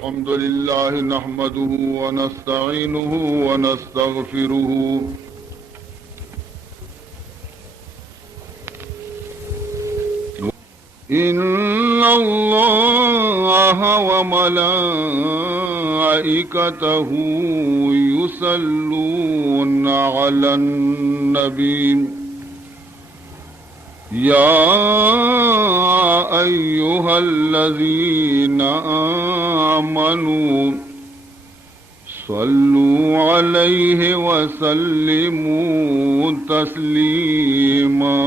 الحمد لله نحمده ونستعينه ونستغفره إن الله وملائكته يصلون على النبي يا أيها الذين آمنوا صلوا عليه وسلموا تسليما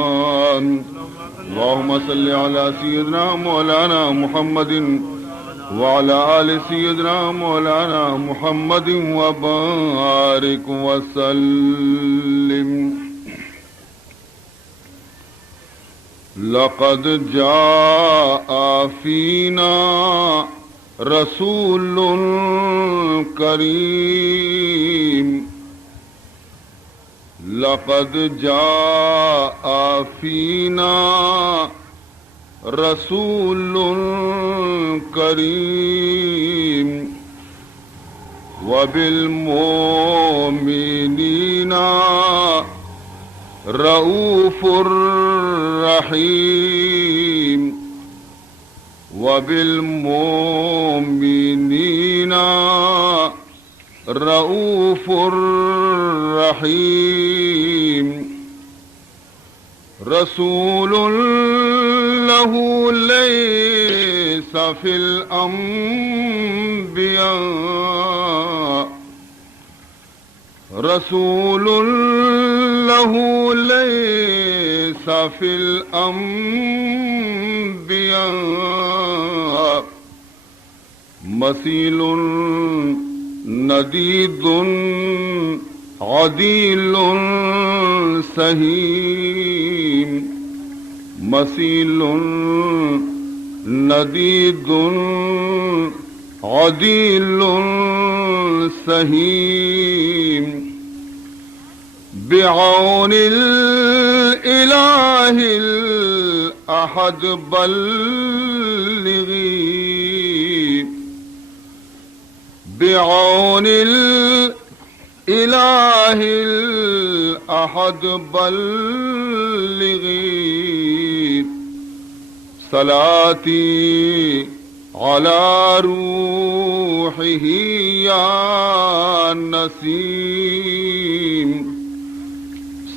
اللهم صل على سيدنا مولانا محمد وعلى آل سيدنا مولانا محمد وبارك وسلم لقد جاء فينا رسول كريم لقد جاء فينا رسول كريم وبالمؤمنين رؤوف رحيم وبالمؤمنين رؤوف رحيم رسول له ليس في الأنبياء رسول له ليس في الأنبياء مثيل نديد عديل سهيم مثيل نديد عديل سهيم بعون الإله الأحد بلغي بعون الإله الأحد بلغي صلاتي على روحه يا نسيم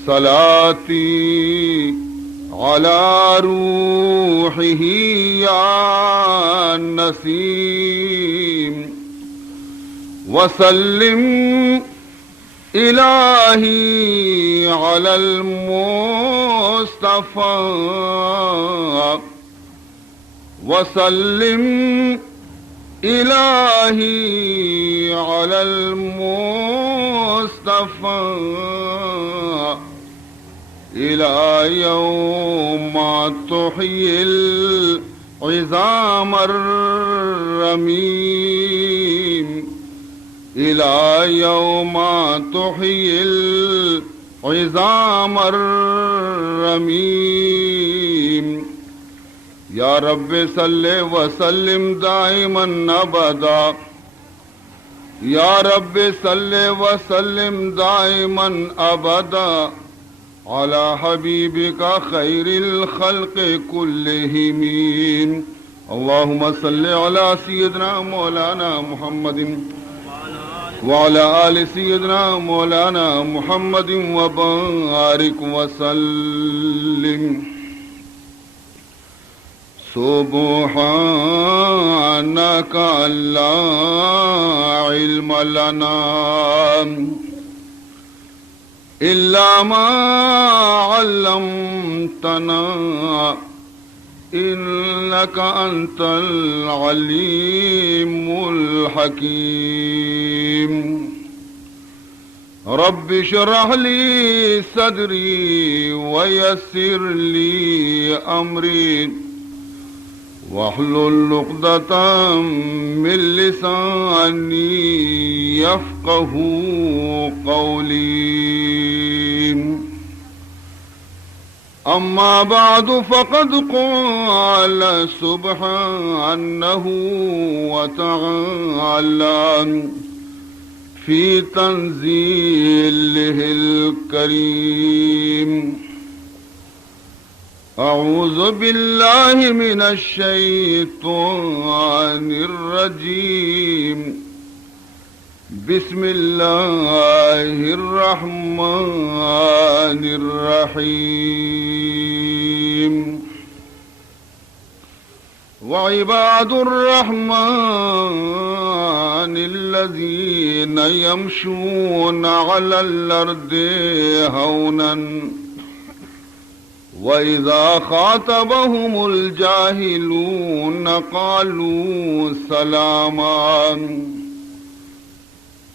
صلاتي على روحه يا نسيم وسلم إلهي على المصطفى وسلم إلهي على المصطفى إلى يوم تحيي العظام الرميم إلى يوم تحيي العظام الرميم يا رب صل وسلم دائما أبدا يا رب صل وسلم دائما أبدا على حبيبك خير الخلق كلهم اللهم صل على سيدنا مولانا محمد وعلى آل سيدنا مولانا محمد وبارك وسلم سبحانك لا علم لنا إلا ما علمتنا إنك أنت العليم الحكيم رب اشرح لي صدري ويسر لي أمري واحلل عقدة من لساني يفقه قولي أما بعد فقد قال سبحانه وتعالى في تنزيله الكريم أعوذ بالله من الشيطان الرجيم بسم الله الرحمن الرحيم وعباد الرحمن الذين يمشون على الأرض هونا وإذا خاطبهم الجاهلون قالوا سلاما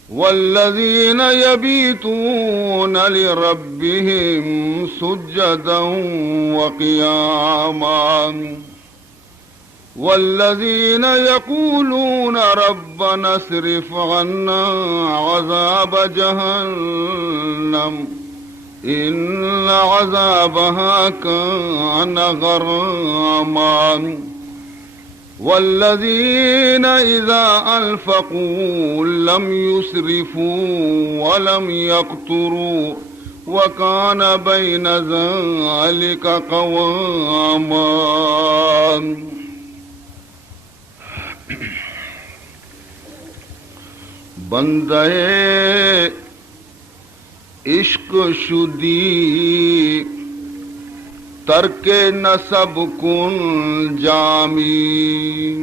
والذين يبيتون لربهم سجدا وقياما والذين يقولون ربنا اصرف عنا عذاب جهنم إن عذابها كان غراما والذين إذا أنفقوا لم يسرفوا ولم يقتروا وكان بين ذلك قواما. بندے عشق شدی ترک نسب کن جامی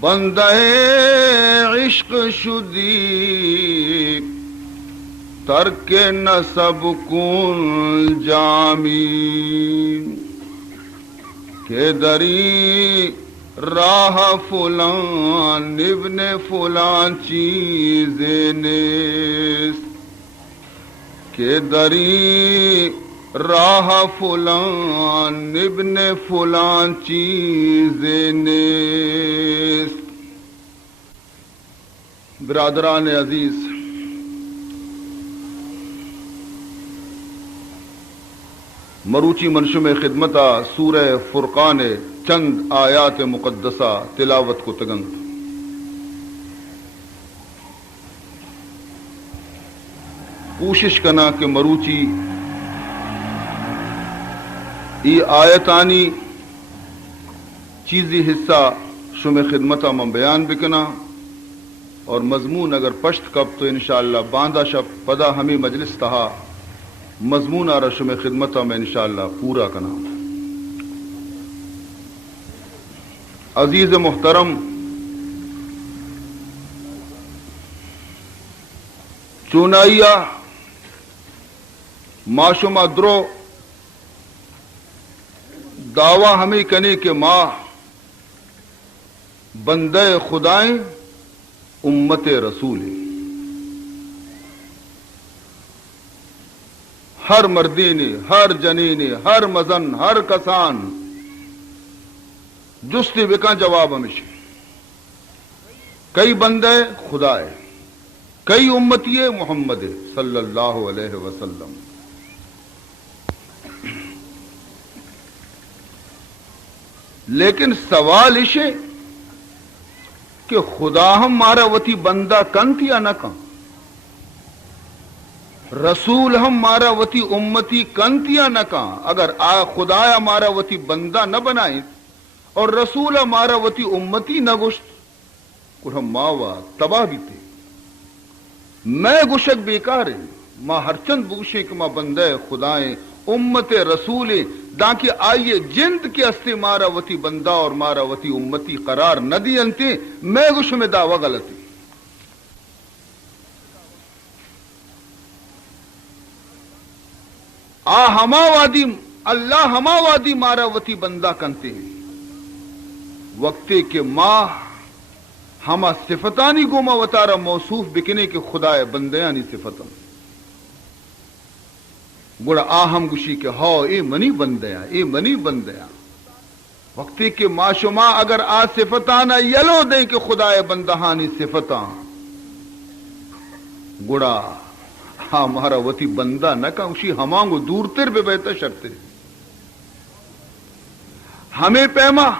بندے عشق شدی ترک نسب کن جامی کہ دری راہ فلان ابن فلان چیز نیست کہ دری راہ فلان ابن فلان چیز نیست. برادران عزیز، مروچی منشم خدمتا سورہ فرقان چند آیات مقدسہ تلاوت کو تگنگ. کوشش کنا کہ مروچی ای آیتانی چیزی حصہ شم خدمتا من بیان بکنا اور مضمون اگر پشت کب تو انشاءاللہ باندھا شب پدا ہمیں مجلس تہا مضمون آ رشم خدمتا میں انشاءاللہ پورا کنا. عزیز محترم، چونائیا معشومہ درو دعویٰ ہمیں کنے کہ ماں بندے خدائیں امت رسول ہر مردین ہر جنین ہر مزن ہر کسان جستی بکا جواب ہمیشہ کئی بندے خدا ہے کئی امتی محمد صلی اللہ علیہ وسلم. لیکن سوال اسے کہ خدا ہم مارا وتی بندہ کنت یا نہ کن، رسول ہم مارا وتی امتی کنت یا نہ کن. اگر خدا مارا وتی بندہ نہ بنائے اور رسول ہمارا وتی امتی نہ گشت اور ہم ماوا تباہ بھی تھے. میں گشک بیکار ہے ماں ہر چند بوشے کہ ماں بندے خدائیں امت رسول داں کہ آئیے جند کے استے مارا وتی بندہ اور مارا وتی امتی قرار نہ دی انتے میں گش میں دعویٰ غلطی. ہما وادی اللہ ہما وادی مارا وتی بندہ کنتے ہیں وقتے کے ماں ہما صفتانی گوما وطارا موصوف بکنے کے خدا بندیانی صفتم گوڑا آہم گوشی کے ہاں اے منی بندیاں وقتی کے ما شما اگر آ صفتانا یلو دیں کہ خدا بندہانی صفتاں گوڑا ہمارا وتی بندہ نہ کہ اسی ہمانگو دور تر بے بیتا شرطے ہمیں پیما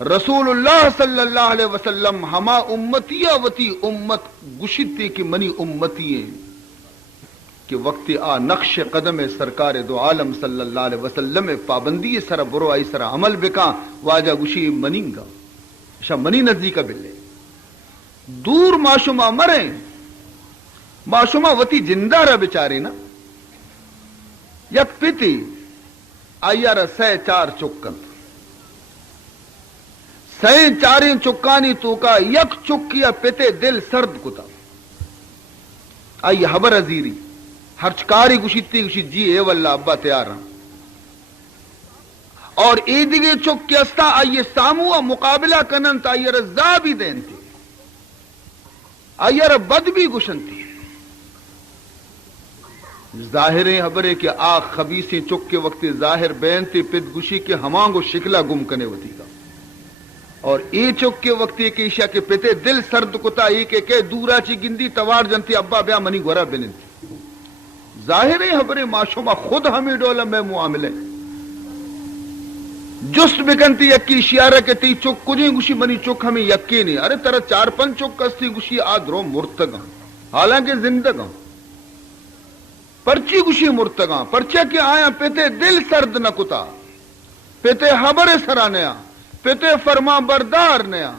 رسول اللہ صلی اللہ علیہ وسلم ہما امتیہ وتی امت گشتی کی منی امتیے کہ وقت آ نقش قدم سرکار دو عالم صلی اللہ علیہ وسلم پابندی سر برو آئی سر عمل بکا واجہ گشی منینگا شا منی نزدیکا بلے دور معشومہ مریں معشومہ وتی جندہ رہ بچاری نا یک پیتی آئیار سہ چار چکن سہ چاریں چکانی تو کا یک چکیا پیتے دل سرد کتا آئی حبر ازیری ہرچکاری گشیتی گشی جی اے واللہ ابا تیار ہیں اور ایدگے چک کے استا آئیے سامو مقابلہ کنن تا آئیے رضا بھی دینتی آئیے بد بھی گشنتی ظاہر حبرے کہ آ خبیثیں چک کے وقت ظاہر بینتے پد گشی کے ہمانگو شکلہ گم کنے ہوتی کا اور ای چک کے وقت ایک ایشا کے پتے دل سرد کتا ایک کہ دورا چی گندی توار جنتی ابا بیا منی گورا بننتی ظاہر حبر معشومہ خود ہمیں ڈولا میں معاملے جست بکنتی یکی شیارہ کے تی چک کجیں گوشی منی چک ہمیں یکی نہیں ارے ترہ چار پن چک کستی گوشی آدھرو مرتگاں حالانکہ زندگاں پرچی گوشی مرتگاں پرچے کے آیا پیتے دل سرد نہ کتا پیتے حبر سرانیا پیتے فرما بردار نیا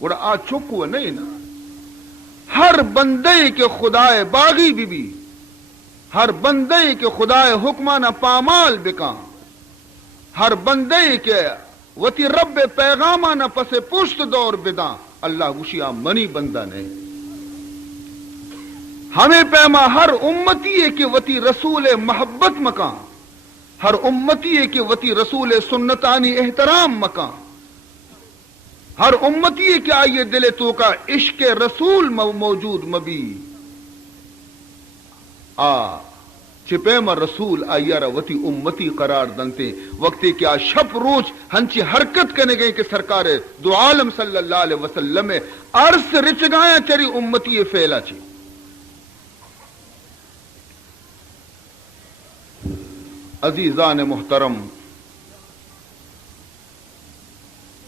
وڑا آ چک ہوا نہیں نا ہر بندے کے خدائے باغی بی بی ہر بندے کے خدائے حکمانہ پامال بکاں ہر بندے کے وتی رب پیغامانہ پس پشت دور بداں اللہ گوشیا منی بندہ نے ہمیں پیما ہر امتی کے وتی رسول محبت مکان ہر امتی کے وتی رسول سنتانی احترام مکان ہر امتی کے آئیے دل تو کا عشق رسول موجود مبی چپیما رسول آئیارا وتی امتی قرار دنتے وقتی کیا شپ روچ ہنچی حرکت کرنے گئے کہ سرکار دو عالم صلی اللہ علیہ وسلم عرص رچ گایا چری امتی فیلا چی عزیزان محترم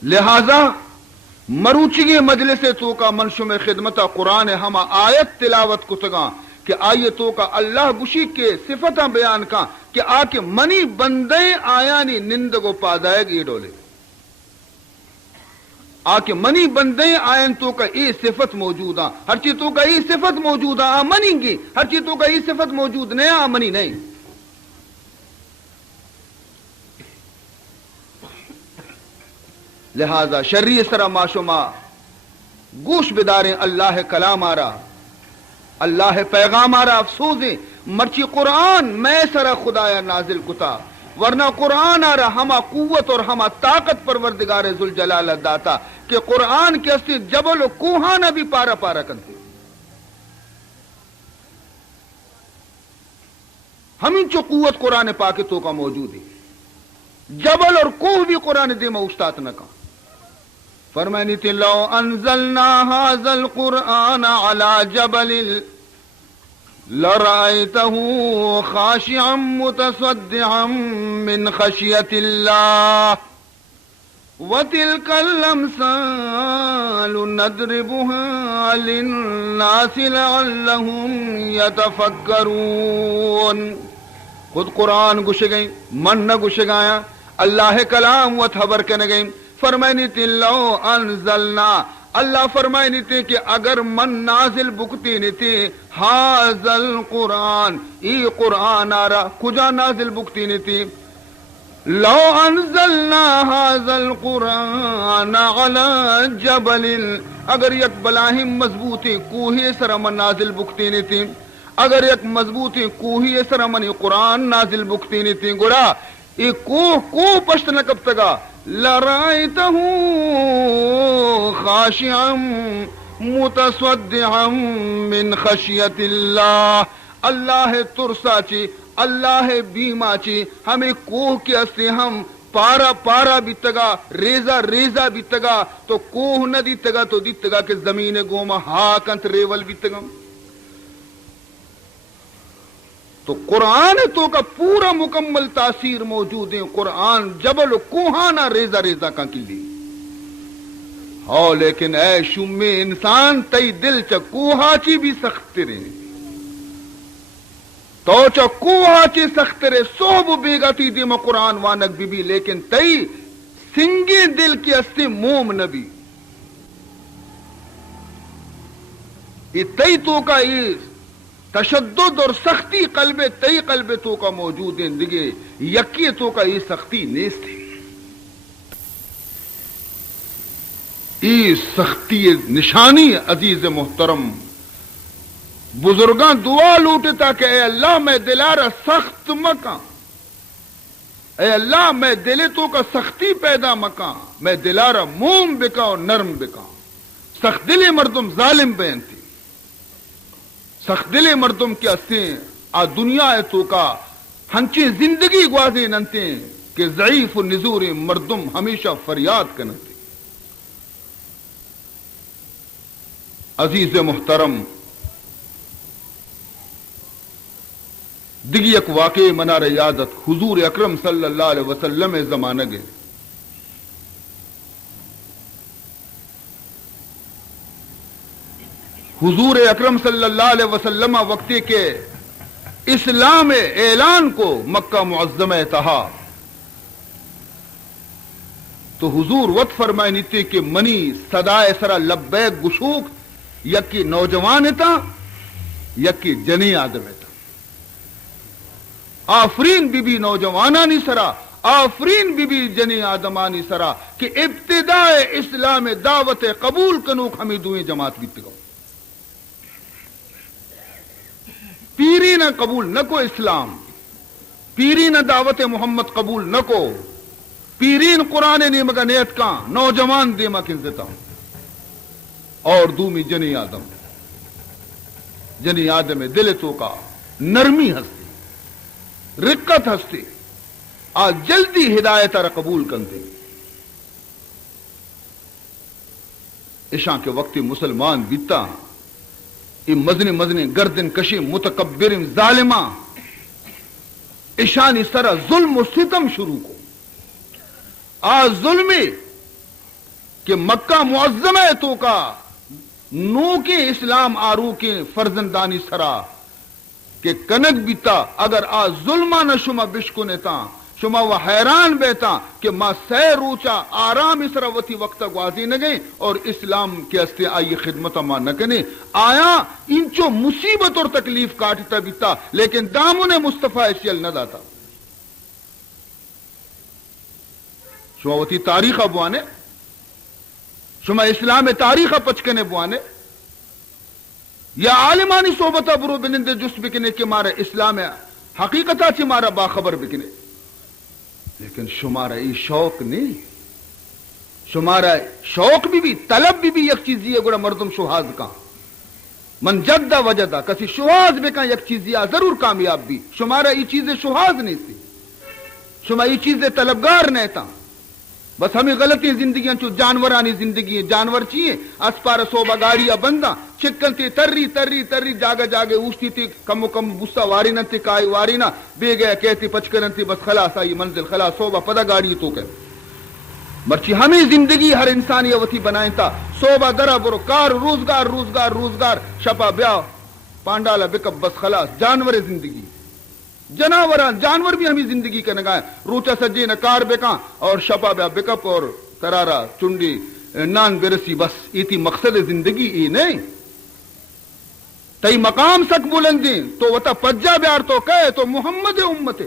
لہذا مروچگی مجلس تو کا منشم خدمت قرآن ہما آیت تلاوت کتگاں کہ آئیے تو کا اللہ گشی کے صفتہ بیان کا کہ آکے منی بندے آیانی نندگو پادائے گی ڈولے آکے منی بندے آئین تو کا ای صفت موجودا ہر چیز تو کا ای صفت موجودا آ منیں گی ہر چیز تو کا ای صفت موجود نہیں آ منی نہیں لہذا شرعی سرا معشومہ گوش بداریں اللہ کلام آرا اللہ پیغام آرا افسوسیں مرچی قرآن میں سرا خدایا نازل کتا ورنہ قرآن آرا ہما قوت اور ہما طاقت پروردگار ذوالجلال داتا کہ قرآن کے اصلی جبل و کوہانا بھی پارا پارا کنتے ہمیں چو قوت قرآن پاک تو کا موجود ہے جبل اور کوہ بھی قرآن دے موشتات نہ کا فرمانی تھی لو انزلنا هذا القرآن على جبل لرأيته خاشعا متصدعا من خشية الله وتلك الأمثال نضربها للناس لعلهم يتفكرون خود قرآن گش گئی من نہ گش گایا اللہ کلام و خبر کن گئی فرمائنی تھی لو انزلنا اللہ فرمائنی تھی کہ اگر من نازل بکتی نہیں تھی حاضل قرآن ای قرآن آرہ کجا نازل بکتی نہیں تھی لو انزلنا حاضل قرآن علی جبل اگر یک بلاہم مضبوطی کوہی سر من نازل بکتی نہیں تھی اگر یک مضبوطی کوہی سر منی قرآن نازل بکتی نہیں تھی گوڑا ای کوہ پشت نکب تگا لرائتہ خاشعا متصدعا من خشیت اللہ اللہ ترسا چی اللہ بیما چی ہمیں کوہ کے اسے ہم پارا پارا بھی تگا ریزا ریزا بھی تگا تو کوہ نہ دی تگا تو دی تگا کہ زمین گوما ہاکنت ریول بھی تگا تو قرآن تو کا پورا مکمل تاثیر موجود ہے. قرآن جبل کوہانا ریزہ ریزہ کا کلی ہو، لیکن اے شم انسان تئی دل چا کوہا چی بھی سخت رہے تو چا کوہا چی سخت رہے صوب بیگا تی دیما قرآن وانک بی بی، لیکن تئی سنگی دل کی استے موم نبی یہ تئی تو کا تشدد اور سختی قلب تئی قلب تو کا موجود ہے دیگے یکی تو کا یہ سختی نیست ہے. یہ سختی نشانی عزیز محترم بزرگاں دعا لوٹتا کہ اے اللہ میں دلارا سخت مکاں، اے اللہ میں دل تو کا سختی پیدا مکاں، میں دلارا موم بکا اور نرم بکا. سخت دل مردم ظالم بین تھی، سخت دل مردم کیا سے آ دنیا ہے تو کا ہنچی زندگی گوازے ننتے کہ ضعیف و نزور مردم ہمیشہ فریاد کنتے. عزیز محترم دگی ایک واقعی منار یادت حضور اکرم صلی اللہ علیہ وسلم زمانہ گئے. حضور اکرم صلی اللہ علیہ وسلم وقتی کے اسلام اعلان کو مکہ معظمہ تہا تو حضور وقت فرمائے نیتے کہ منی صدائے سرا لبیک گشوک یکی نوجوان تا یکی جنی آدم تا. آفرین بی بی نوجوانانی سرا، آفرین بی بی جنی آدمانی سرا کہ ابتداء اسلام دعوت قبول کنوک ہمیں دوئیں جماعت بیت گو. پیری نہ قبول نہ کو اسلام، پیری نہ دعوت محمد قبول نہ کو، پیرین قرآن نیمگا نیت کا نوجوان دیما کنزتا اور دومی جنی آدم، جنی آدم دل تو کا نرمی ہستی رقت ہستی آج جلدی ہدایت را قبول کندے. عشاء کے وقت مسلمان بیتا یہ مزنی گردن کشی متکبر ظالمہ عشانی سرا ظلم و ستم شروع کو. آج ظلمی کہ مکہ معظمہ تو کا نو کے اسلام آرو کے فرزندانی سرا کہ کنک بیتا اگر آج ظلمہ نہ شما بشکو نیتا شما وہ حیران بیتا کہ ما سیر روچا آرام اس روتی وقت گوازی نہ گئے اور اسلام کے استے آئی خدمت ما نہ کنے. آیا انچو مصیبت اور تکلیف کاٹتا بیتا لیکن دامن مصطفیٰ اشیل نہ داتا. شما وتی تاریخ بوانے، شما اسلام تاریخ پچکنے بوانے یا عالمانی صحبتہ برو بنندے جس بکنے کہ مارا اسلام حقیقتہ چی مارا باخبر بکنے، لیکن شمارا یہ شوق نہیں. شمارا شوق بھی طلب بھی یک چیزی ہے گوڑا مردم شہاز کا من جدہ وجدہ کسی شہاز بے کا یک چیزی ہے ضرور کامیاب بھی. شمارا یہ چیزیں شہاز نہیں تھی، شما یہ چیزیں طلبگار نہیں تھا. بس ہمیں غلطی زندگیاں چو جانورانی زندگی ہیں، جانور چیئے اسپار صوبہ گاڑیاں بندہ چکل تی تری جاگے اوشتی تی کم و کم بسا واری نہ تی کائی واری نہ بے گیا کہتی پچکرن تی بس خلاص آئی منزل خلاص صوبہ پدا گاڑی تو کہ مرچی ہمیں زندگی ہر انسانی اوتی بنائیں تا صوبہ درہ برو کار روزگار شپا بیا پانڈالا بکب بس خلاص. جانور زندگی جناوران جانور بھی ہمیں زندگی کا نگاہیں روچا سجی نکار بکاں اور شپا بیا بکپ اور ترارا چنڈی نان برسی بس ایتی مقصد زندگی ای نہیں. تئی مقام سک بلندی تو وطا پجا بیار تو کہے تو محمد امت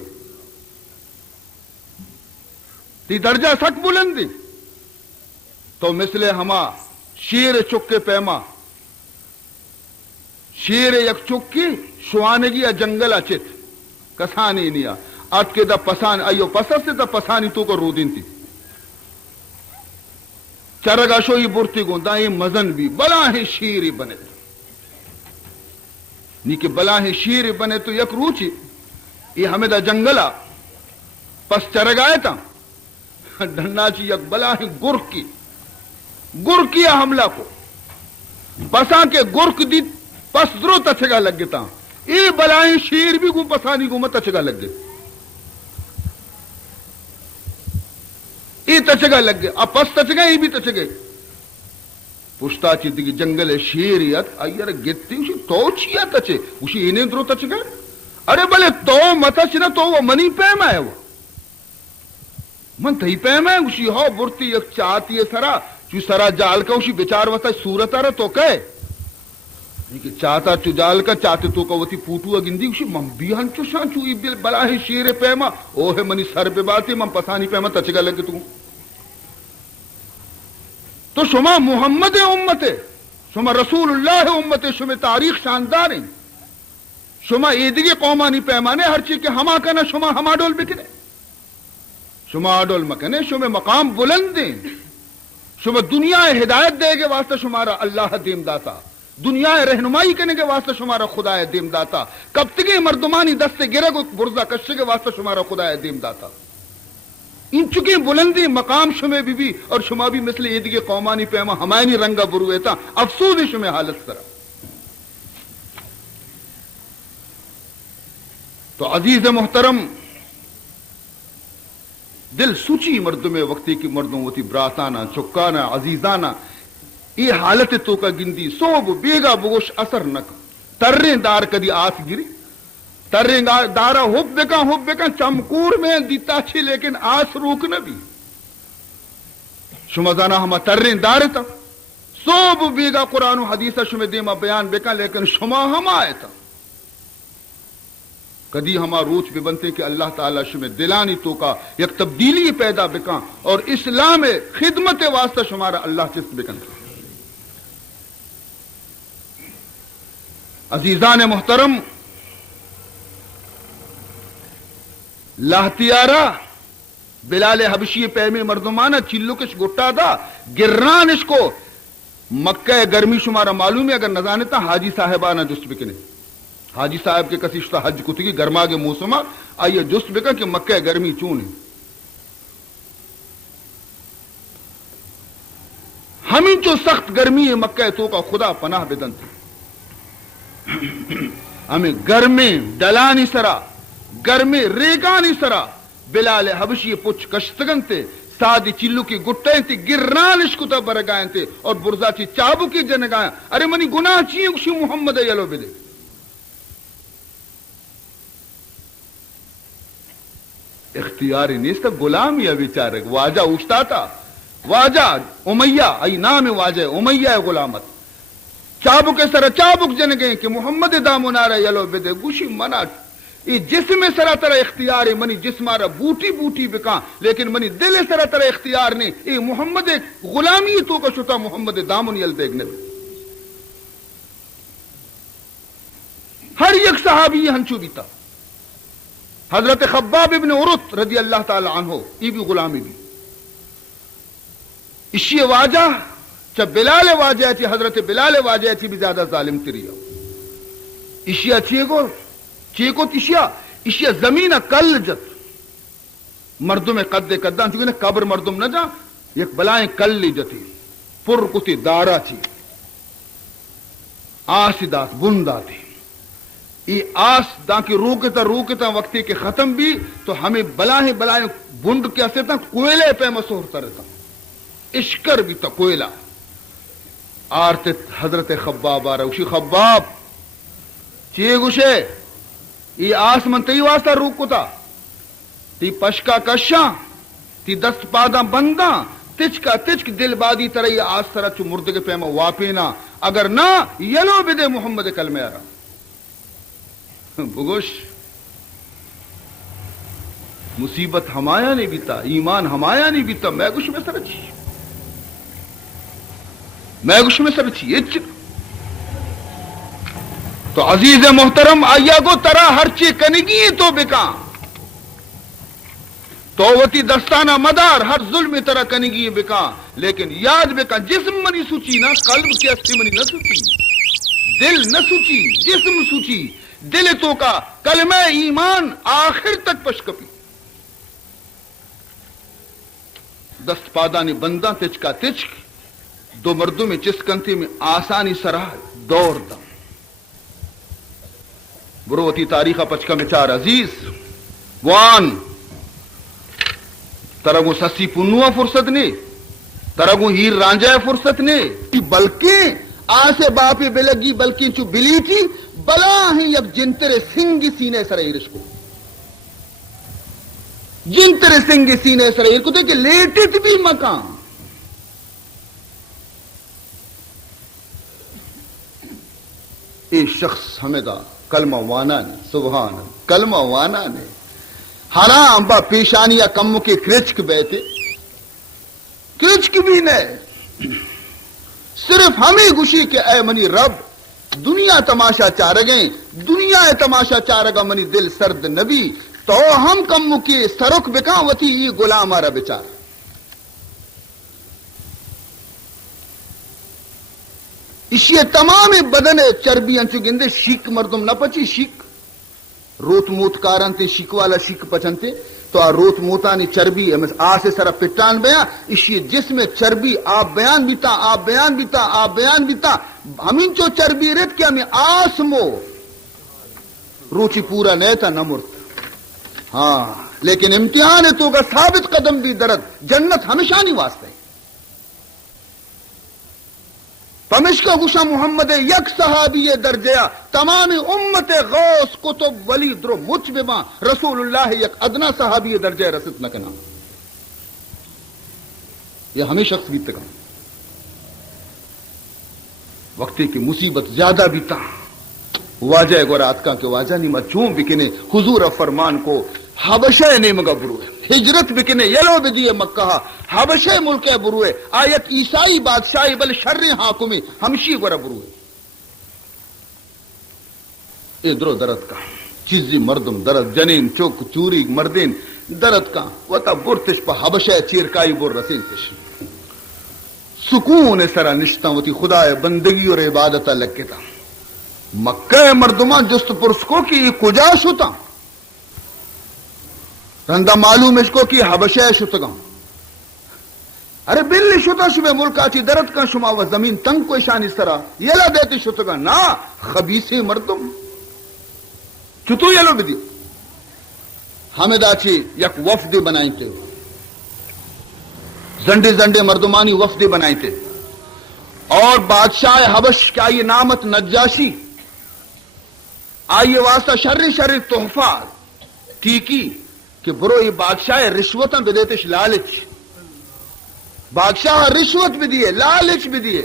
تی درجہ سک بلندی تو مثل ہما شیر چکے پیما شیر یک چکی شوانگی جنگل اچت کسانی نیا آت کے دا پسان ایو پسر سے دا پسانی تو کو رودین تھی چرگا شوئی برتی گوندا یہ مزن بھی بلاہیں شیری بنے نی کہ بلاہیں شیری بنے تو یک روچی یہ ہمیں دا جنگلا پس چرگائے تا ڈھننا چی یک بلاہیں گرکی حملہ کو پسان کے گرک دی پس درو تچھگا لگ گتا یہ بلائیں شیر بھی گو پسانی گو مت تچگا لگ گئے، یہ تچگا لگ گئے، اب پس تچگا یہ بھی تچگے پشتا چیتی کی جنگل شیریت ایار گتی اسی تو چیا تچے اسی انہیں درو تچگا، ارے بلے تو متچ نہ تو وہ منی پیما ہے، وہ من تھی پیما ہے اسی ہو برتی یک چاہتی ہے سرا چو سرا جال کا اسی بیچار وسا صورت آرہ تو کہے کہ چاہتا چو جال کا چاہتے تو کا وتی پوٹو گندی اسی من بیان چو شان چو ای بلا ہے شیر پیما اوہ منی سر پہ باتی من پسانی پیما تچگا لگے تو شما محمد امت شما رسول اللہ امت شما تاریخ شاندار ہیں، شما ایدگی قومانی پیمانے ہر چیز کے ہما کنا شما ہما ڈول بکنے، شما ڈول مکنے، شما مقام بلند دیں، شما دنیا ہدایت دے گے واسطہ شمارا اللہ دیم داتا، دنیا رہنمائی کرنے کے واسطہ شمارا خدا دیم داتا، کب تک مردمانی دست گرہ کو برزہ کشے کے واسطہ شمارا خدا دیم داتا، ان چکے بلندی مقام شمع بھی اور شما بھی مثل ایدگی قومانی پیما ہمائنی رنگا بروئے تا افسوس شمع حالت سرا۔ تو عزیز محترم دل سوچی مردم وقتی کی مردوں ہوتی براتانا چکانا عزیزانا یہ حالت تو کا گندی صوب بیگا بگوش اثر نک ترین دار کدی آس گری ترین دارا حب بکا چمکور میں دیتا چھی لیکن آس روک نبی شما زانا ہما ترین دار تا صوب بیگا قرآن و حدیثہ شما دیما بیان بکا لیکن شما ہما آئے تا کدی ہما روچ بھی بنتے کہ اللہ تعالیٰ شما دلانی تو کا یک تبدیلی پیدا بکا اور اسلام خدمت واسطہ شمارا اللہ چست بکن۔ عزیزان محترم لاہتیارا بلال حبشی پیمی مردمانہ چلو کش گٹا دا گرانش کو مکہ گرمی شمارا معلوم ہے اگر نزانتا حاجی صاحبانہ جست بکنے حاجی صاحب کے کسی شتا حج کتگی گرما کے موسمہ آئیے جست بکا کہ مکہ گرمی چون ہے ہمیں جو سخت گرمی ہے مکہ تو کا خدا پناہ بدن تھی ہمیں گرمی ڈلانی سرا گرمی ریگانی سرا بلال حبشی پچھ کشتگن تھے سادی چلو کی گٹیں تھی گرانش کتا برگائیں تھے اور برزا چی چابو کی جنگائیں ارے منی گناہ چیئے کشی محمد یلو بدے اختیاری نیستا غلامی بیچارک واجہ اوشتا تھا واجہ امیہ ای نام واجہ امیہ غلامت چابک سر چابک جن گئے کہ محمد دامنارا یلو بدے گوشی منا یہ جسم سرا ترا اختیار ہے منی جسمارا بوٹی بوٹی بکا لیکن منی دل سرا ترا اختیار نہیں یہ محمد غلامی تو کا شتا محمد دامن یل دیکھنے ہر یک صحابی ہنچو بیتا حضرت خباب ابن عرط رضی اللہ تعالی عنہ یہ بھی غلامی بھی اسی واجہ چا بلال واجہ تھی حضرت بلال واجہ تھی بھی زیادہ ظالم تری اشیا چیکو اشیا زمین کل جت مردم قد قدان چکے قبر مردم نہ جا یک بلائیں کل لی جتی پر کتی دارا تھی آسی داس بندہ تھی یہ آس دا کی روکتا وقتی کے ختم بھی تو ہمیں بلائیں بند کیا سے تا کوئلے پہ مسورتا رہتا اشکر بھی تا کوئلہ آرتے حضرت خباب آ رہا اسی خباب چیئے گوشے یہ آس من تی واسطہ روکتا تی پشکا کشاں تی دست پادا بنداں تچک دل بادی طرح یہ آس سرا چو مرد کے پیما واپینا اگر نہ یلو بدے محمد کلمہ آ رہا بگوش مصیبت ہمایا نہیں بیتا ایمان ہمایا نہیں بیتا میں گوش میں سرچی تو عزیز محترم آیا گو ترا ہر چی کنگی تو بکا تو وتی دستانہ مدار ہر ظلم ترا کنگی بکا لیکن یاد بکا جسم منی سوچی نا قلب کی استی منی نہ سوچی دل نہ سوچی جسم سوچی دل تو کا کلمہ ایمان آخر تک پشکپی دست پادانی بندہ تچکا تچک دو مردوں میں چسکنتی میں آسانی سرا دور دم بروتی تاریخ پچکا مچار عزیز وان ترگو سسی پنوا فرصت نے ترگو ہیر رانجا فرصت نے بلکہ آسے باپی بلگی بلکہ چو بلی تھی بلا ہی یک جنتر سنگی سینے سر ایرش کو جنتر سنگی سینے سر ایرش کو دیکھے لیٹت بھی مکان اے شخص ہمیں دا کلمہ وانا نے سبحان کلمہ وانا نے حرام با پیشانیہ کم کے کرچک بیتے کرچک بھی نہیں صرف ہمیں گوشی کے اے منی رب دنیا تماشا چار گئیں دنیا تماشا چار گا منی دل سرد نبی تو ہم کم کے سرک بکا وتی یہ غلام آرہ بچار اسی تمام بدن چربی انچو گندے شیک مردم نہ پچی شیک روت موت کارنتے شیک والا شیک پچنتے تو آ روت موتانی چربی آسے سرا پٹان بیان اسی جسم چربی آپ بیان بیتا ہمیں چو چربی رت کہ ہمیں آسمو روچی پورا نیتا نمرت ہاں لیکن امتحان ہے تو کا ثابت قدم بھی درد جنت ہمیشہ نہیں واسطے پمشکا گوشا محمد یک صحابی درجیا تمام امت غوث کتب ولی درو مچ بما رسول اللہ یک ادنا صحابی درجہ رسط نکنا یہ ہمیں شخص بھی تکا وقتی کی مصیبت زیادہ بھی تا واجہ گورات کا کہ واجہ نہیں مچوں بکنے حضور فرمان کو حبشہ نیمگا بروے ہجرت بکنے یلو بدیے مکہ حبشہ ملک بروے آیت عیسائی بادشاہی بل شر حاکمی ہمشی گورا بروے ادرو درد کا چیزی مردم درد جنین چوک چوری مردین درد کا وطا برتش پا حبشہ چیرکائی بر رسین تش سکون سرا نشتا وتی خدا بندگی اور عبادت لگتا مکہ مردمان جست پرسکو کی کجا شتا رندہ معلوم اس کو کی حبشہ شتگا ارے بلی شتا شبہ ملک آچی درد کا شما و زمین تنگ کو اشانی سرا یلا دیتی شتگا نا خبیثی مردم چتو یلو بدی حمد آچی یک وفد بنائی تے زنڈے مردمانی وفد بنائی تے اور بادشاہ حبش کیا یہ نامت نجاشی آئیے واسطہ شر تحفہ ٹھیکی کہ برو یہ بادشاہ رشوتاں بھی دیتے لالچ بادشاہ رشوت بھی دیے لالچ بھی دیے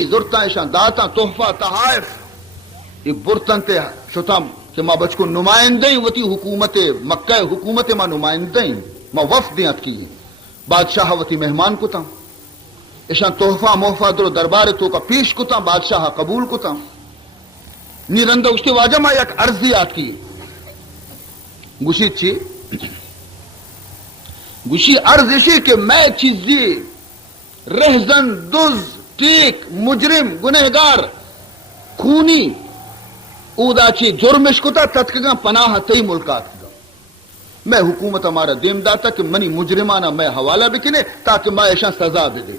ضرورتاں اشان داتا تحفہ تحائف یہ برتن تے شتام کہ ماں بچ کو نمائندیں وتی حکومت مکہ حکومت ماں نمائندیں ماں وفد دیات کی بادشاہ وتی مہمان کو تھا اشان تحفہ محفہ در دربار تو کا پیش کو تھا بادشاہ قبول کو تھا نیرندہ اس کے واجہ ماں یک عرضیات کی گوشی چی گوشی عرض اسی کہ میں چیزی رہزن دز ٹیک مجرم گنہگار خونی اودا چی جرمش کتا تتکگا پناہ تی ملکات کتا میں حکومت ہمارا دیم داتا کہ منی مجرمانہ میں حوالہ بکنے تاکہ میں ایشان سزا بھی دے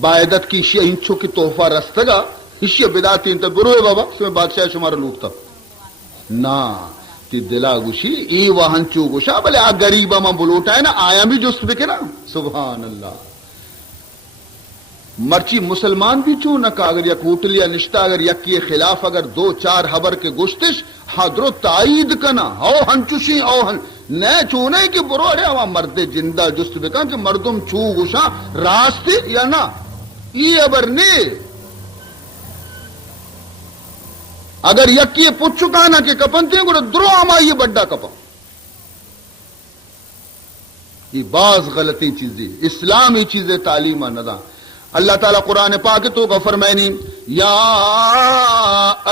بائدت کی شیع انچو کی تحفہ رستگا اشیاء بداتی انتا بروے بابا اس میں بادشاہ شمارا لوٹتا نا تی دلا گوشی ای وہنچو گوشا بلے آ گریبا ماں بلوٹا ہے نا آیا بھی جست بکنا سبحان اللہ مرچی مسلمان بھی چون نکا اگر یک ہوٹلیا نشتا اگر یک کے خلاف اگر دو چار حبر کے گشتش حضرو تائید کنا او ہنچوشی او ہن نہ چونے کہ برو رہے ہوا مرد جندہ جست بکن کہ مردم چو گوشا راستے یا نا یہ ابر نے اگر یکی پچکانا کہ کپنتے ہیں درو آما یہ بڑا کپا یہ بعض غلطی چیزیں اسلامی چیزیں تعلیم ندا اللہ تعالیٰ قرآن پاک تو کا فرمائنی یا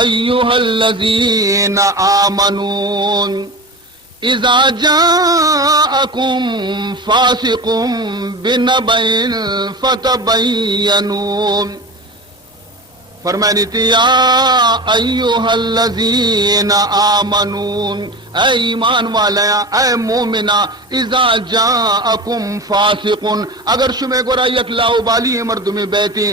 ایوہ الذین آمنون اذا جاءکم فاسق بنبئ فتبینون فرمائنی تھی یا ایوہ الذین آمنون اے ایمان والا اے مومنہ اذا جاءکم فاسقن اگر شمع گورا یک لاؤ بالی مردمی بیتی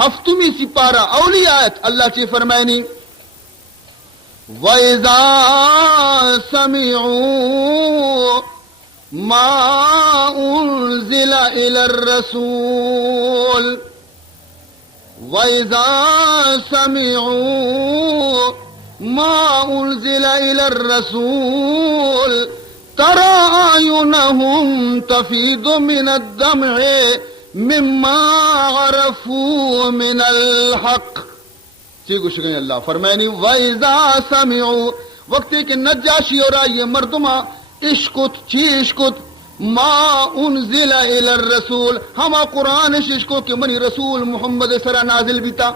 ہفتمی سپارہ اولی آیت اللہ چی فرمائنی وَإِذَا سَمِعُوا مَا أُنزِلَ إِلَى الرَّسُولِ وَإِذَا سَمِعُوا مَا أُنزِلَ إِلَى الرَّسُولِ تَرَى أَعْيُنَهُمْ تَفِيضُ مِنَ الدَّمْعِ مِمَّا عَرَفُوا مِنَ الْحَقِّ چیگوش گئے اللہ فرمائنی وَإِذَا سَمِعُوا وقت کہ نجاشی اور آئیے مردمہ عشقت چی عشقت ما انزل الى الرسول ہما قرآن عشقو کہ منی رسول محمد سرا نازل بیتا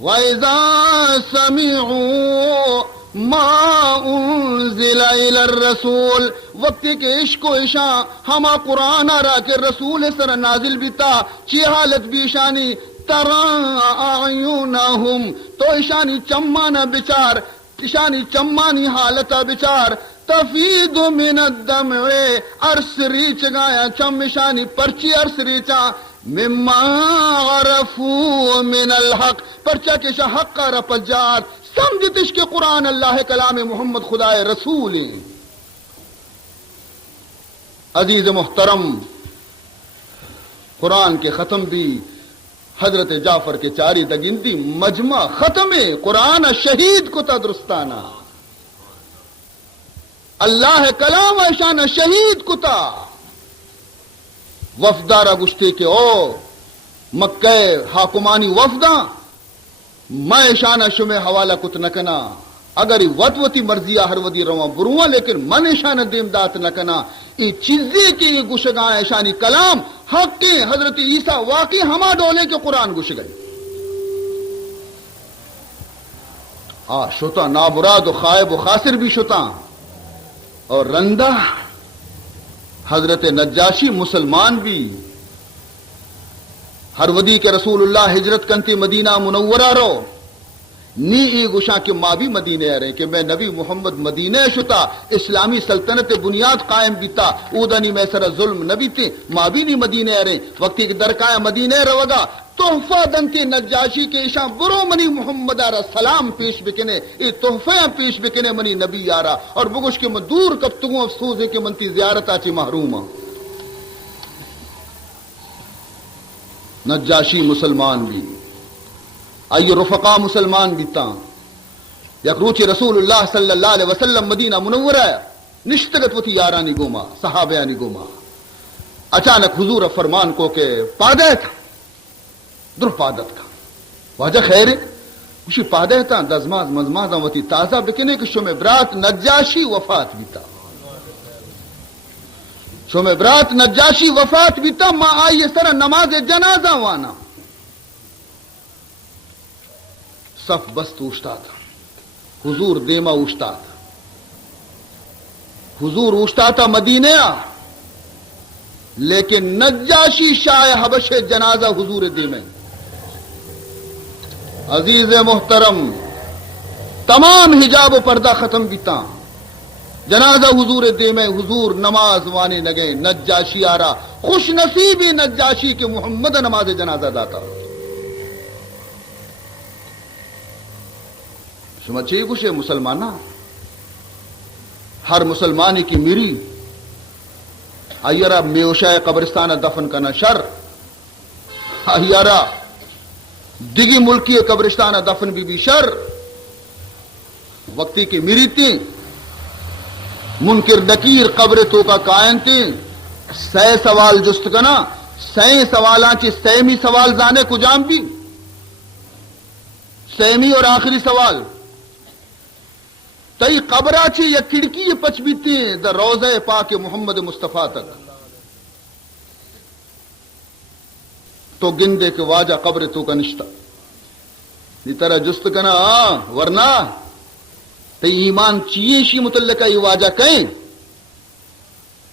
وَإِذَا سَمِعُوا ما انزل الى الرسول وقت کہ عشق و عشاء ہما قرآن آرا کہ رسول سرا نازل بیتا چی حالت بیشانی ترا اعینہم تو ایشانی چمانا بچار ایشانی چمانی حالتا بچار تفید من الدمع ارس ریچ گایا چم ایشانی پرچی ارس ریچا مما عرفو من الحق پرچا کشا حق کا رپجات سمجھتش کہ قرآن اللہ کلام محمد خدا رسول عزیز محترم قرآن کے ختم بھی حضرت جعفر کے چاری دگندی مجمع ختم قرآن شہید کو تدرستانا اللہ کلام ایشان شہید کتا وفدارا گشتے کے او مکہ حاکمانی وفداں میں ایشانہ شمع حوالہ کت نکنا اگر وطوتی مرضیہ ہر ودی رواں بروہ لیکن من ایشانہ دیمدات نکنا ای چیزیں کی گشگاں ایشانی کلام حق کے حضرت عیسیٰ واقعی ہما ڈولے کے قرآن گش گئے شتا نابراد و خائب و خاسر بھی شتا اور رندہ حضرت نجاشی مسلمان بھی ہر ودی کے رسول اللہ ہجرت کنتی مدینہ منورہ رو نی ای گشاں کہ ماں بھی مدینہ رہے کہ میں نبی محمد مدینہ شتا اسلامی سلطنت بنیاد قائم بیتا اودانی میں سر ظلم نبی تھی ماں بھی نہیں مدینہ رہے وقتی کہ درکائیں مدینہ روگا تحفہ دنتی نجاشی کے عشاں برو منی محمد آرہ سلام پیش بکنے ای تحفہ پیش بکنے منی نبی آرہ اور بگوش کے مدور کب تگوں افسوس ہے کہ منتی زیارت آچی محروم نجاشی مسلمان بھی آئیو رفقا مسلمان بیتا یک روچی رسول اللہ صلی اللہ علیہ وسلم مدینہ منورہ نشتگت وتی یارانی گوما صحابیانی گوما اچانک حضور فرمان کو کہ پادے تھا در پادت کا واجہ خیر ہے اسی پادے تھا دزماز مزمازہ وتی تازہ بکنے کہ شم برات نجاشی وفات بیتا شم برات نجاشی وفات بیتا ماں آئیے سر نماز جنازہ وانا صف بست اوشتا تھا حضور دیما اوشتا تھا حضور اوشتا تھا مدینہ لیکن نجاشی شاہ حبش جنازہ حضور دیمے عزیز محترم تمام حجاب و پردہ ختم بیتا جنازہ حضور دیمے حضور نماز وانے نگے نجاشی آرا خوش نصیبی نجاشی کے محمد نماز جنازہ داتا شما چاہیے کچھ مسلمانہ ہر مسلمانی کی میری آئیارا میوشہ قبرستانہ دفن کرنا شر آئیارا دگی ملکی قبرستانہ دفن بھی شر وقتی کی میری تھی منکر نکیر قبر تو کا قائم تھی سی سوال جست کنا سی سوالان چی سیمی سوال زانے کو جام بھی سیمی اور آخری سوال تئی قبرہ چی یا کھڑکی پچ بیتی دا روضہ پاک محمد مصطفیٰ تک تو گندے کے واجہ قبر تو کا نشتہ دی طرح جست کنا ورنہ تی ایمان چیئے شی متعلقہ یہ واجہ کہیں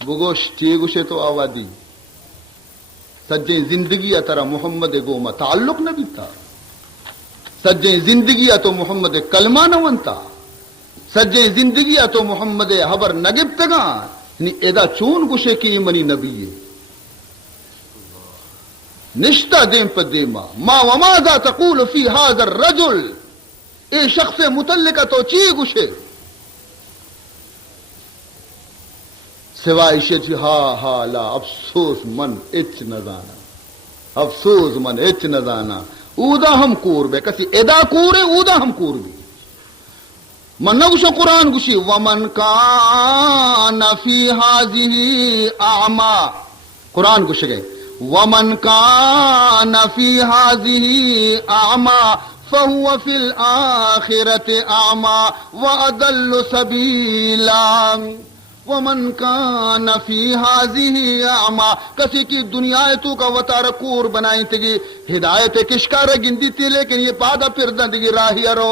بگوش چیئے گوشے تو آوادی سجیں زندگی اترا محمد گوما تعلق نبی تھا سجیں زندگی تو محمد کلمہ نون تھا سجیں زندگی تو محمد حبر نگب تگا یعنی ادا چون گوشے کی منی نبی ہے نشتہ دیم پہ دیما ما وماذا تقول فی هذا الرجل اے شخص متعلقہ تو چی گوشے سوائے شیچ ہا لا افسوس من اچ نزانا افسوس من اچ نزانا اودا ہم کور بے کسی ادا کورے اودا ہم کور بھی من نگوش قرآن گوشی ومن کان فی هذه اعما قرآن گوش گئے ومن کان فی هذه اعما فهو فی الآخرت اعما واضل سبیلا ومن کان فی هذه اعما کسی کی دنیا تو کا وطار کور بنائی تگی ہدایت کشکار گندی تھی لیکن یہ پادا پھر دندگی راہی ارو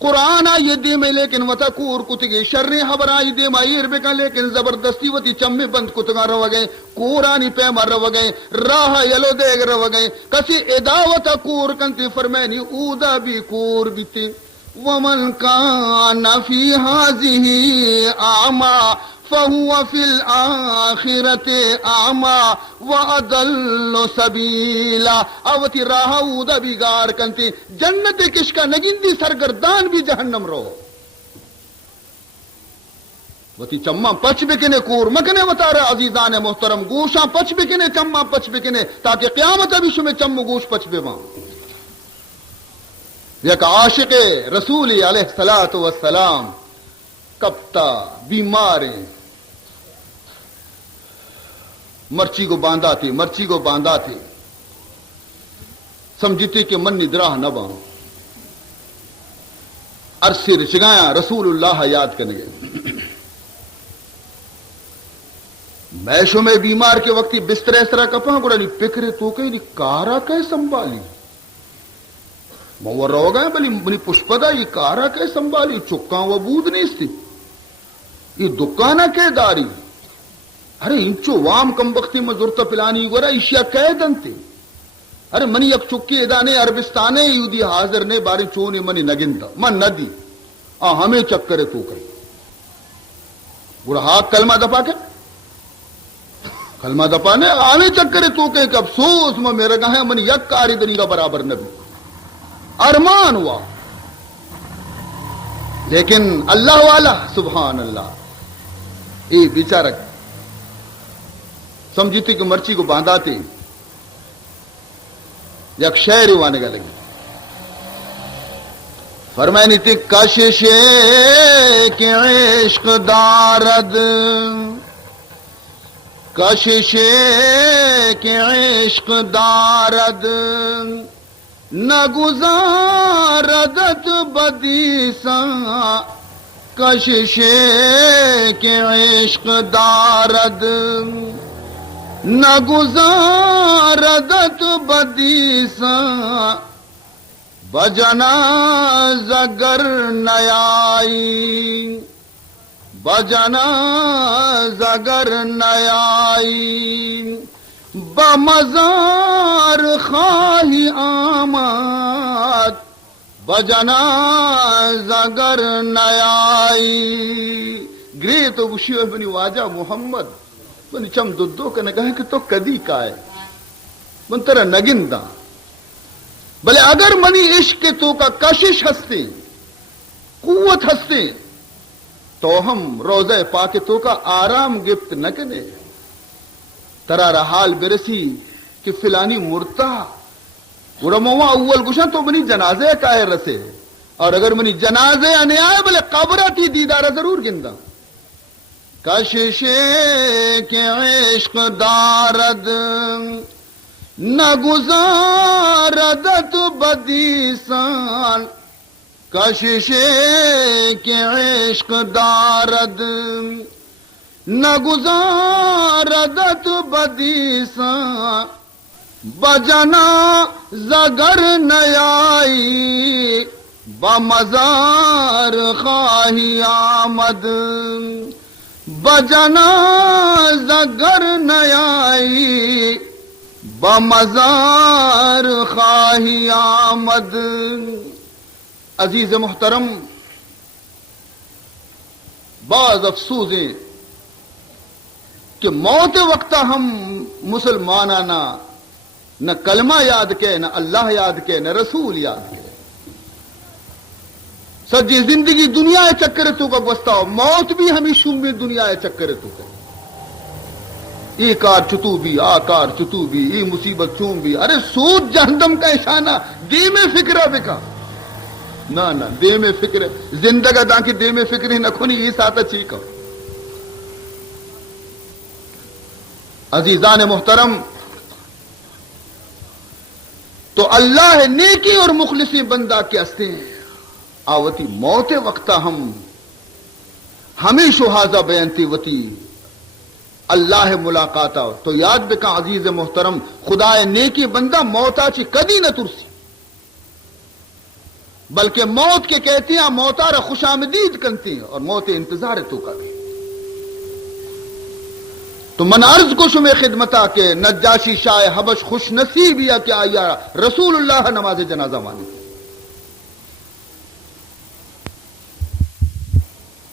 قرآن آئی دی میں لیکن وطا کور کتگی شرری خبر آئی دی مائیر بکا لیکن زبردستی وطی چمی بند کتگا رو گئے کورانی پیمار رو گئے راہ یلو دیگ رو گئے کسی اداوتا کور کنتی فرمینی اودا بھی کور بیتی ومن کان فی هذه اعما فهو فی الآخرت اعما واضل سبیلا اوتی راہ اودا بھی گار کنتی جنت کشکا نگندی سرگردان بھی جہنم رو وتی چمہ پچ بکنے کور مکنے وطارہ عزیزان محترم گوشاں پچ بکنے چمہ پچ بکنے تاکہ قیامت ابھی شمیں چم گوش پچ بے یک عاشق رسول علیہ الصلوۃ والسلام کپتا بیماریں مرچی کو باندھا تھی سمجھتی کہ من ندراہ نہ باں عرصی رچگایا رسول اللہ یاد کرنے گئے میشو میں بیمار کے وقتی بستر اس طرح کپاں گوڑا نہیں پکرے تو کہیں نہیں کارا کہیں سنبھالی مور رو گئے بلی پشپدا یہ کارا کہیں سنبھالی چکاں و بود نہیں اس تھی یہ دکانہ کے داری ارے انچو وام کم بختی مزورتا پلانی گورا اشیا قیدن تے ارے منی یک چکی ادانے عربستانے یودی حاضر نے بارے چونے منی نگندہ من ندی ہمیں چکرے تو کہیں گورا ہاتھ کلمہ دپا کے کلمہ دپا نے ہمیں چکرے تو کہیں کہ افسوس میں میرا کہاں منی یک کاری دنی کا برابر نبی ارمان ہوا لیکن اللہ والا سبحان اللہ اے بیچارک سمجھتی کہ مرچی کو باندھا تھی یک شعر وانے گا لگی فرمائنی تھی کشش کے عشق دارد کشش کے عشق دارد نہ گزاردت بدیسا کشش کے عشق دارد نہ گزاردت بدیسا بجناز گر نیائی بجناز گر نیائی بمزار خواہی آمد بجناز گر نیائی گری تو بشیو بنی واجہ محمد من چم دو کا نگاہ کہ تو کدی کا ہے من ترہ نگندہ بلے اگر منی عشق تو کا کشش ہستے قوت ہستے تو ہم روزہ پاک تو کا آرام گفت نہ کنے ترہ حال برسی کہ فلانی مرتا ورموا اول گشن تو منی جنازے کا ہے رسے اور اگر منی جنازے آنے آئے بلے قبرتی دیدارہ ضرور گندہ کشش کے عشق دارد نہ گزاردت بدیسان کشش کے عشق دارد نہ گزاردت بدیسان بجنا زگر نیائی بمزار خواہی آمد بجنا زگر نیائی بمزار خواہی آمد. عزیز محترم، بعض افسوسیں کہ موت وقتہ ہم مسلمانانا نہ کلمہ یاد کے، نہ اللہ یاد کے، نہ رسول یاد کے. سجی زندگی دنیا چکر تو کا بستا ہو، موت بھی ہمیشہ میں دنیا چکر تو کا. ای کار چتو بھی، آ کار چتو بھی، ای مصیبت چون بھی. ارے سود جہنم کا اشانہ دے میں فکرہ بکا نہ دے میں فکر زندگی دا کی دے میں فکر ہی نہ کھنی یہ ساتھ چیک. عزیزان محترم، تو اللہ نیکی اور مخلصی بندہ کے ہستے ہیں. آوتی موت وقتا ہم ہمیشہ حاضہ بیانتی وتی اللہ ملاقاتا. تو یاد بکا عزیز محترم، خدا نیکی بندہ موتا چی کدی نہ ترسی، بلکہ موت کے کہتے ہیں موتار خوش آمدید کنتی ہیں، اور موت انتظار تو کا بھی. تو من عرض کو شمع خدمتا کے نجاشی شاہ حبش خوش نصیب یا کہ آیا رسول اللہ نماز جنازہ مانی.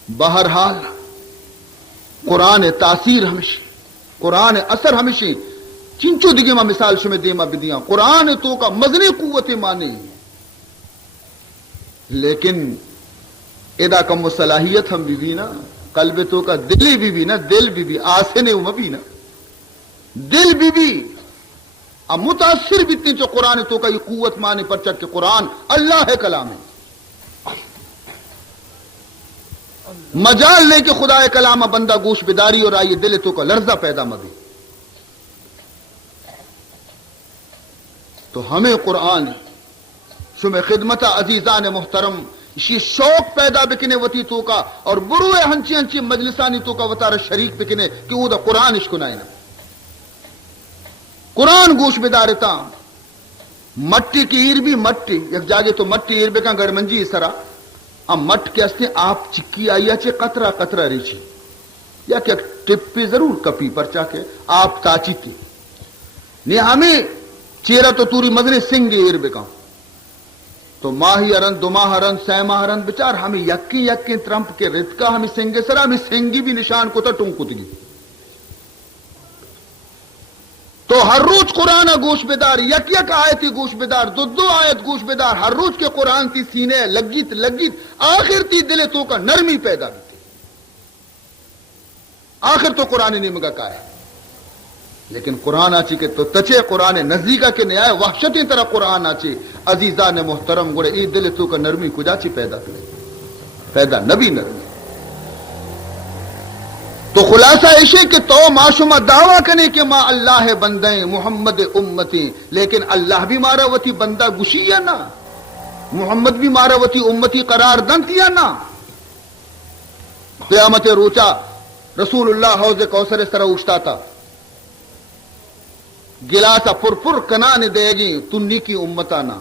بہرحال قرآن تاثیر ہمیشہ، قرآن اثر ہمیشہ چنچو دیگے ما مثال شمع دیما بدیاں. قرآن تو کا مزنی قوت مانی، لیکن ادا کم صلاحیت ہم بھی نا، قلب تو کا دلی بھی نا، دل بھی آسنے بھی نا، دل بھی اب متاثر بھی اتنی جو قرآن تو کا یہ قوت مانے پر چڑھ کے قرآن اللہ ہے کلام ہے. مجال لے کے خدا کلام بندہ گوش بیداری اور آئیے دل تو کا لرزہ پیدا مبی. تو ہمیں قرآن شمع خدمت عزیزان محترم اسی شوق پیدا بکنے وتی تو کا، اور بروئے ہنچی ہنچی مجلسانی تو کا وطار شریک بکنے کہ وہ دا قرآن اشکنائے نا. قرآن گوش بیدارتا مٹی کی ایر بھی مٹی یک جاگے تو مٹی ایر بکا گڑمنجی سرا ام مٹ کے استے آپ چکی آئیا چے قطرہ قطرہ ریچی یا کہ ٹپ پہ ضرور کپی پر چاہ کے آپ تاچی کی نہیں ہمیں چیرہ تو توری مدن سنگ ایر بکا. تو ماہی ارن، دو ماہ ارن، سہ ماہ ارن بچار ہمیں یکی ترمپ کے رتکا ہمیں سنگے سرا ہمیں سنگی بھی نشان کو تا ٹونگ کتگی. تو ہر روز قرآن گوش بیدار، یک آیتی گوش بیدار، دو آیت گوش بیدار، ہر روز کے قرآن تی سینے لگیت آخر تی دلے تو کا نرمی پیدا بھی. آخر تو قرآن نے مگا کہا ہے، لیکن قرآن آچی کے تو تچے قرآن نزدیکا کے نیائے وحشتی طرح قرآن آچی. عزیزان محترم گوڑے ای دل تو کا نرمی کجا چی پیدا کرے، پیدا نبی نرمی. تو خلاصہ ایشے کہ تو معشومہ دعویٰ کرنے کہ ما اللہ بندیں محمد امتی، لیکن اللہ بھی مارا وتی بندہ گشی یا نا، محمد بھی مارا وتی امتی قرار دنت یا نا. قیامت روچا رسول اللہ حوض کوثر سر اٹھتا تھا، گلاسا پر کنان دے گی تنی کی امتانا.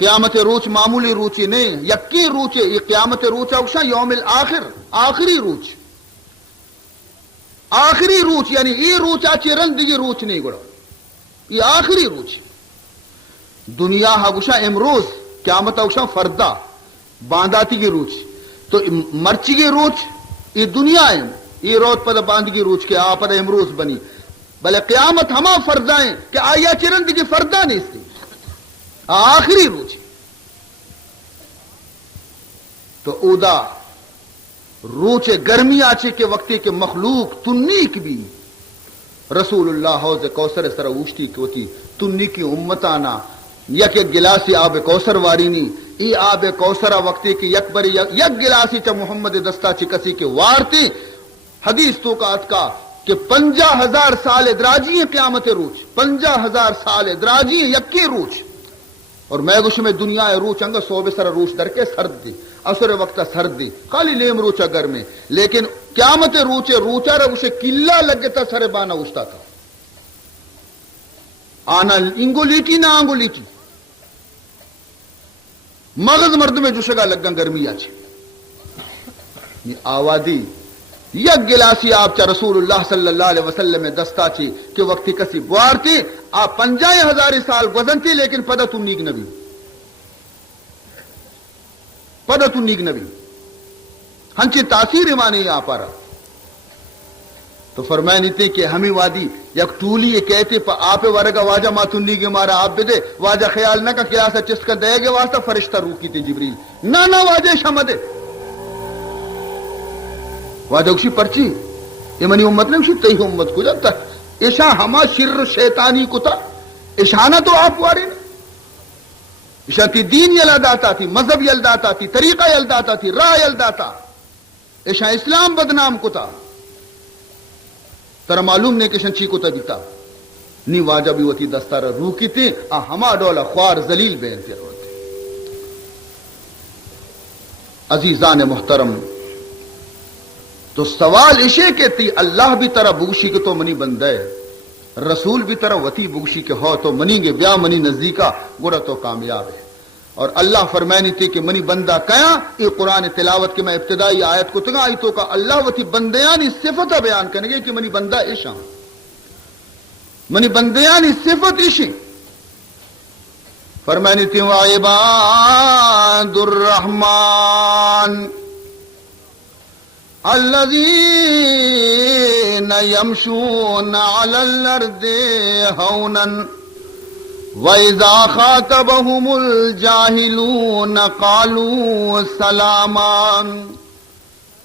قیامت روچ معمولی روچی نہیں، یکی روچے یہ قیامت روچا اکشا یوم الاخر، آخری روچ، آخری روچ یعنی یہ روچا چرن دیگی روچ نہیں گڑا، یہ آخری روچ. دنیا ہگوشا امروز، قیامت اکشا فردا بانداتی کی روچ. تو مرچی کی روچ یہ دنیا ہے، یہ روت پدا باندھی کی روچ کے آپ امروز بنی. بلے قیامت ہما فردائیں کہ آیا چرن دیگی فردہ نہیں اس دی آخری روچ. تو اودا روچ گرمی آچے کے وقتی کے مخلوق تنیک بھی رسول اللہ حوض کوثر سر اوشتی کی ہوتی تنی کی امتانا یک گلاسی آب کوثر وارینی. ای آب کوثر وقتی کی یک بری یک گلاسی چا محمد دستا چی کسی کے وارتی. حدیث تو کا اتکا کہ 50,000 سال ادراجی ہیں قیامت روچ، 50,000 سال ادراجی ہیں یکی روچ. اور میں گوش میں دنیا روچ انگا صوبے سر روچ در کے سرد دی، اثر وقت سرد دی، خالی لیم روچا گر میں. لیکن قیامت روچا رہا اسے کلہ لگتا سر بانا اچھتا تھا، آنا انگو لیٹی نہ آنگو لیٹی مغز مرد میں جوشگا لگا گرمی آچے. یہ آوادی یک گلاسی آپ چا رسول اللہ صلی اللہ علیہ وسلم دستا چی کہ وقتی کسی بوار تھی آپ 50,000 سال گزن تھی، لیکن پدہ تو نیک نبی، پدہ تو نیک نبی ہنچی تاثیر ایمانی آپ آ رہا. تو فرمائے نیتے کہ ہمیں وادی یک ٹولی یہ کہتے پا آپ ورگا واجہ ماتنی کے مارا آپ بدے واجہ خیال نہ کا کیاسا چست کا دے گے واسطہ فرشتہ روکی تے جبریل نہ واجہ شمدے واجہ اکشی پرچی یہ منی امت نے اکشی تیہ امت کو جاتا ایشا ہما شر شیطانی کو تھا ایشانہ تو آپ وارے نے ایشا تی دین یلداتا تھی مذہب یلداتا تھی طریقہ یلداتا تھی راہ یلداتا ایشا اسلام بدنام کو تھا ترا معلوم نہیں کہ شنچی کو تجتا نی واجہ بھی وتی دستار روکی تھی ہما ڈولا خوار ذلیل بین تیر ہوتے عزیزان محترم تو سوال اشے کے تھی اللہ بھی ترا بگشی کے تو منی بندے رسول بھی ترا وتی بگشی کے ہو تو منی گے بیا منی نزدیکا گورا تو کامیاب ہے اور اللہ فرمائنی تھی کہ منی بندہ کیا یہ قرآن تلاوت کے میں ابتدائی آیت کو تگا آئی تو کا اللہ وتی بندیانی صفتہ بیان کرنے گے کہ منی بندہ عشاں منی بندیانی صفت عشی فرمائنی تھی وعباد الرحمن الذین یمشون علی الارض ہونا وَإِذَا خَاطَبَهُمُ الْجَاهِلُونَ قَالُوا سَلَامًا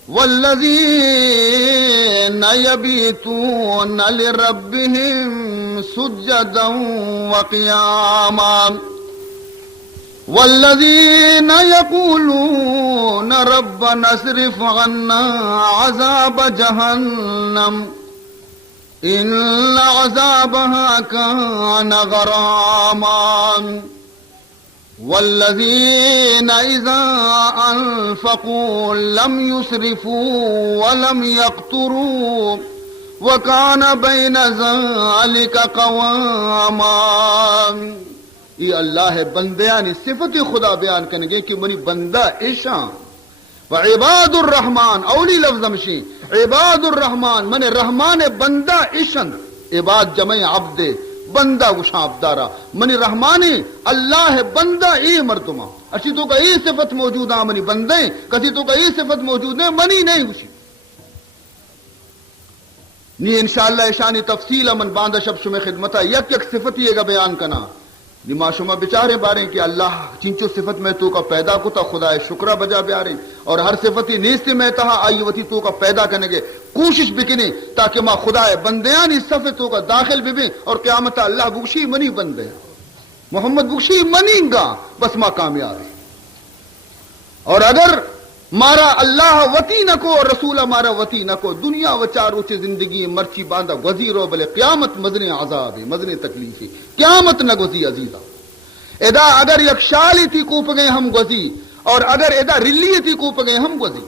وَالَّذِينَ يَبِيتُونَ لِرَبِّهِمْ سُجَّدًا وَقِيَامًا وَالَّذِينَ يَقُولُونَ رَبَّنَا اصْرِفْ عَنَّا عَذَابَ جَهَنَّمَ إن عذابها كان غراما والذين إذا أنفقوا لم يسرفوا ولم يقتروا وكان بين ذلك قواما یہ اللہ بندیانی صفت خدا بیان کرنے گے کہ منی بندہ عشاں وعباد الرحمن اولی لفظ مشی عباد الرحمن من رحمان بندہ عشن عباد جمع عبد بندہ وشاں عبدارا من رحمانی اللہ بندہ ای مردمہ اسی تو کا ای صفت موجود ہے منی بندے کسی تو کا ای صفت موجود ہے منی نہیں اسی نی انشاءاللہ اشانی تفصیل من باندہ شب شمع خدمتا یک صفت یہ گا بیان کنا نما شما بچارے بارے کہ اللہ چنچو صفت میں تو کا پیدا کو تا خدا شکرہ بجا بیارے اور ہر صفتی نیستی میں تہا آئی وتی تو کا پیدا کرنے کے کوشش بکنے تاکہ ما خدا بندیانی صفت تو کا داخل بھی اور قیامت اللہ بگشی منی بندے محمد بگشی منی گا بس ما کامیاب ہے اور اگر مارا اللہ وتی نہ کو اور رسول مارا وتی نہ کو دنیا وچارو چے زندگی مرچی باندھا گزیرو بلے قیامت مزن عذاب ہے مزن تکلیف ہے قیامت نہ گزی عزیزہ ادا اگر یک شالی تھی کوپ گئے ہم گزی اور اگر ادا رلی تھی کوپ گئے ہم گزی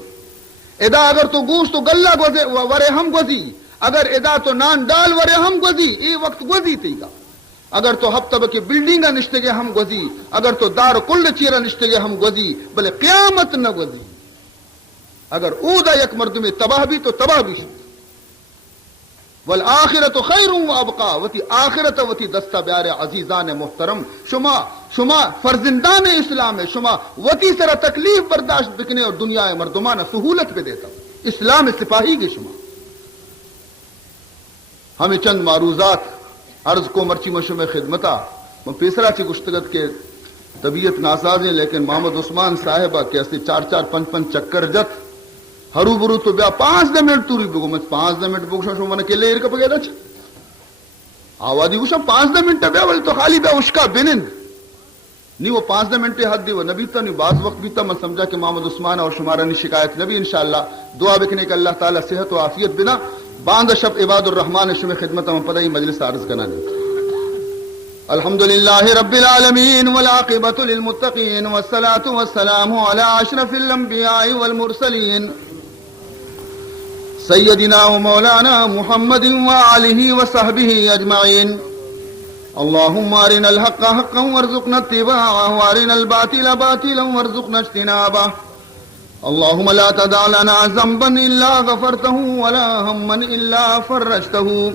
ادا اگر تو گوشت تو گلہ گزے ورے ہم گزی اگر ادا تو نان ڈال ورے ہم گزی ای وقت گزی تھی گا اگر تو ہفتہ کی بلڈنگا نشتے گے ہم گزی اگر تو دار کل چیرہ نشتے گے ہم گزی بلے قیامت نہ گزی اگر اودا یک مرد میں تباہ بھی تو تباہ بھی والآخرت خیر و ابقا وتی آخرت وتی دستہ بیار عزیزان محترم شما فرزندان اسلام ہے شما وتی سرا تکلیف برداشت بکنے اور دنیا مردمانہ سہولت پہ دیتا اسلام سپاہی کے شما ہمیں چند معروضات عرض کو مرچی مشم خدمتا پیسرا چی گشتگت کے طبیعت ناساز ہے لیکن محمد عثمان صاحبہ کے اسی 4-4-5 چکر جت ہرو برو تو بیا 5 منٹ توری بگو میں 5 منٹ بگو شو من کے لے کا پگے دچ آوادی وشا 5 منٹ بیا ول تو خالی بیا اس کا بنن نہیں وہ 5 منٹ حد دی وہ نبی تا نہیں بعض وقت بھی تا میں سمجھا کہ محمد عثمان اور شمارہ نے شکایت نبی انشاءاللہ دعا بکنے کہ اللہ تعالی صحت و عافیت بنا باندھ شب عباد الرحمن شم خدمت میں پتہ ہی مجلس عرض کرنا نہیں الحمدللہ رب العالمین والعاقبۃ للمتقین والصلاة والسلام علی اشرف الانبیاء والمرسلین سیدنا و مولانا محمد وآلہ وصحبہ اجمعین اللہم ارنا الحق حقا وارزقنا اتباعہ وارنا الباطل باطلا وارزقنا اجتنابہ اللہم لا تدع لنا ذنبا الا غفرته ولا ہما الا فرجته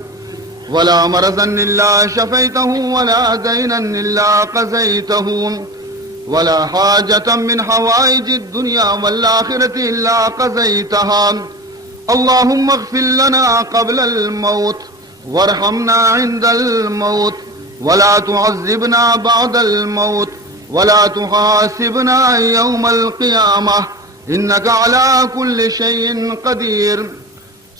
ولا مرضا الا شفیته ولا دینا الا قضیته ولا حاجة من حوائج الدنيا والآخرة الا قضیتها اللهم اغفر لنا قبل الموت وارحمنا عند الموت ولا تعذبنا بعد الموت ولا تحاسبنا يوم القيامة إنك على كل شيء قدير.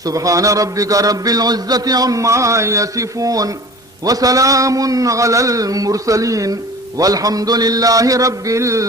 سبحان ربك رب العزة عما يصفون وسلام على المرسلين والحمد لله رب العالمين.